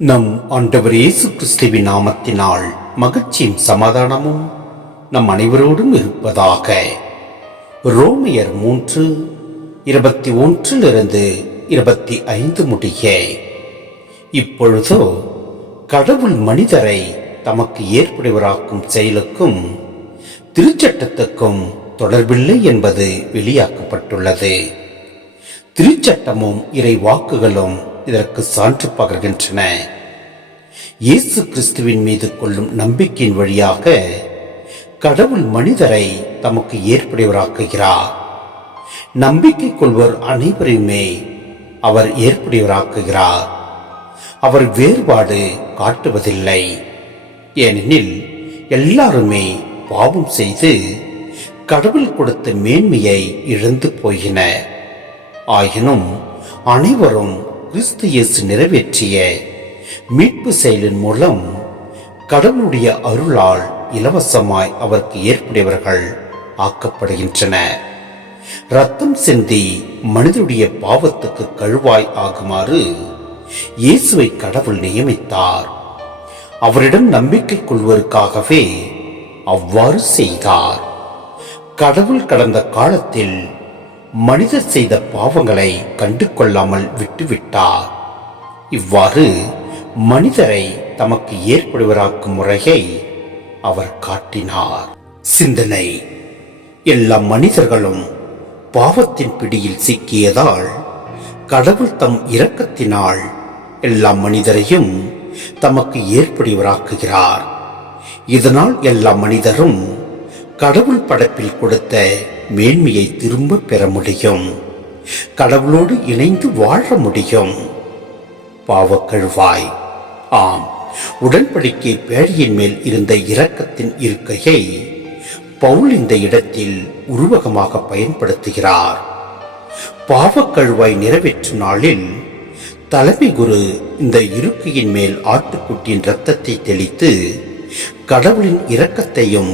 நம் ஆண்டவர் இயேசு கிறிஸ்துவின் நாமத்தினால் மகிழ்ச்சியும் சமாதானமும் நம் அனைவரோடும் இருப்பதாக. ரோமையர் 3:21-25 முடிய. இப்பொழுதோ கடவுள் மனிதரை தமக்கு ஏற்புடையவராக்கும் செயலுக்கும் திருச்சட்டத்துக்கும் தொடர்பில்லை என்பது வெளியாக்கப்பட்டுள்ளது. திருச்சட்டமும் இறை வாக்குகளும் இதற்கு சான்று பகர்கின்றன. இயேசு கிறிஸ்துவின் மீது கொள்ளும் நம்பிக்கையின் வழியாக கடவுள் மனிதரை தமக்கு ஏற்புடையவராக்குகிறார். நம்பிக்கை கொள்வோர் அனைவரையுமே அவர் ஏற்புடையவராக்குகிறார். அவர் வேறுபாடு காட்டுவதில்லை. ஏனெனில் எல்லாருமே பாவம் செய்து கடவுள் கொடுத்த மேன்மையை இழந்து போயினர். ஆயினும் அனைவரும் கிறிஸ்து இயேசு நிறைவேற்றிய மீட்பு செயலின் மூலம் கடவுளுடைய அருளால் இலவசமாய் அவருக்கு ஏற்புடையவர்கள் ஆக்கப்படுகின்றனர். ரத்தம் சிந்தி மனிதனுடைய பாவத்துக்கு கழுவாய் ஆகுமாறு இயேசுவை கடவுள் நியமித்தார். அவரிடம் நம்பிக்கை கொள்வதற்காகவே அவ்வாறு செய்தார். கடவுள் கடந்த காலத்தில் மனிதர் செய்த பாவங்களை கண்டு கொள்ளாமல் விட்டுவிட்டார். இவ்வாறு மனிதரை தமக்கு ஏற்படுவராக்கும் முறையை அவர் காட்டினார். சிந்தனை: எல்லா மனிதர்களும் பாவத்தின் பிடியில் சிக்கியதால் கடவுள் தம் இரக்கத்தினால் எல்லா மனிதரையும் தமக்கு ஏற்படுவராக்குகிறார். இதனால் எல்லா மனிதரும் கடவுள் படைப்பில் கொடுத்த மேன்மையை திரும்ப பெற முடியும். கடவுளோடு இணைந்து வாழ முடியும். பாவக்கழுவாய். ஆம், உடன்படிக்கை பேழையின் மேல் இருந்த இரக்கத்தின் இருக்கையை பவுல் இந்த இடத்தில் உருவகமாக பயன்படுத்துகிறார். பாவக்கழுவாய் நிறைவேற்றும் நாளில் தலைமை குரு இந்த இருக்கையின் மேல் ஆட்டுக்குட்டியின் இரத்தத்தை தெளித்து கடவுளின் இரக்கத்தையும்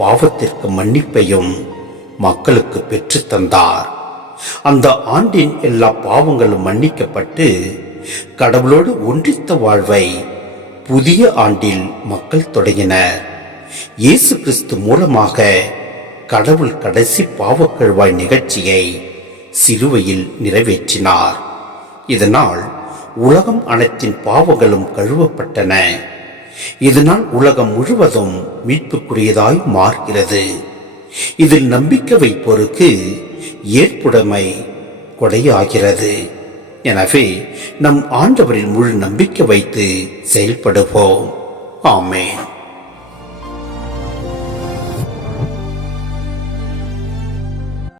பாவத்திற்கு மன்னிப்பையும் மக்களுக்கு பெற்று தந்தார். அந்த ஆண்டின் எல்லா பாவங்களும் மன்னிக்கப்பட்டு கடவுளோடு ஒன்றித்த வாழ்வை புதிய ஆண்டில் மக்கள் தொடங்கினர். இயேசு கிறிஸ்து மூலமாக கடவுள் கடைசி பாவக்கழுவாய் நிகழ்ச்சியை சிலுவையில் நிறைவேற்றினார். இதனால் உலகம் அனைத்தின் பாவங்களும் கழுவப்பட்டன. இதனால் உலகம் முழுவதும் மீட்புக்குரியதாய் மாறுகிறது. இதில் நம்பிக்கை வைப்போருக்கு ஏற்புடைமை கொடையாகிறது. எனவே நம் ஆண்டவரில் முழு நம்பிக்கை வைத்து செயல்படுவோம். ஆமென்.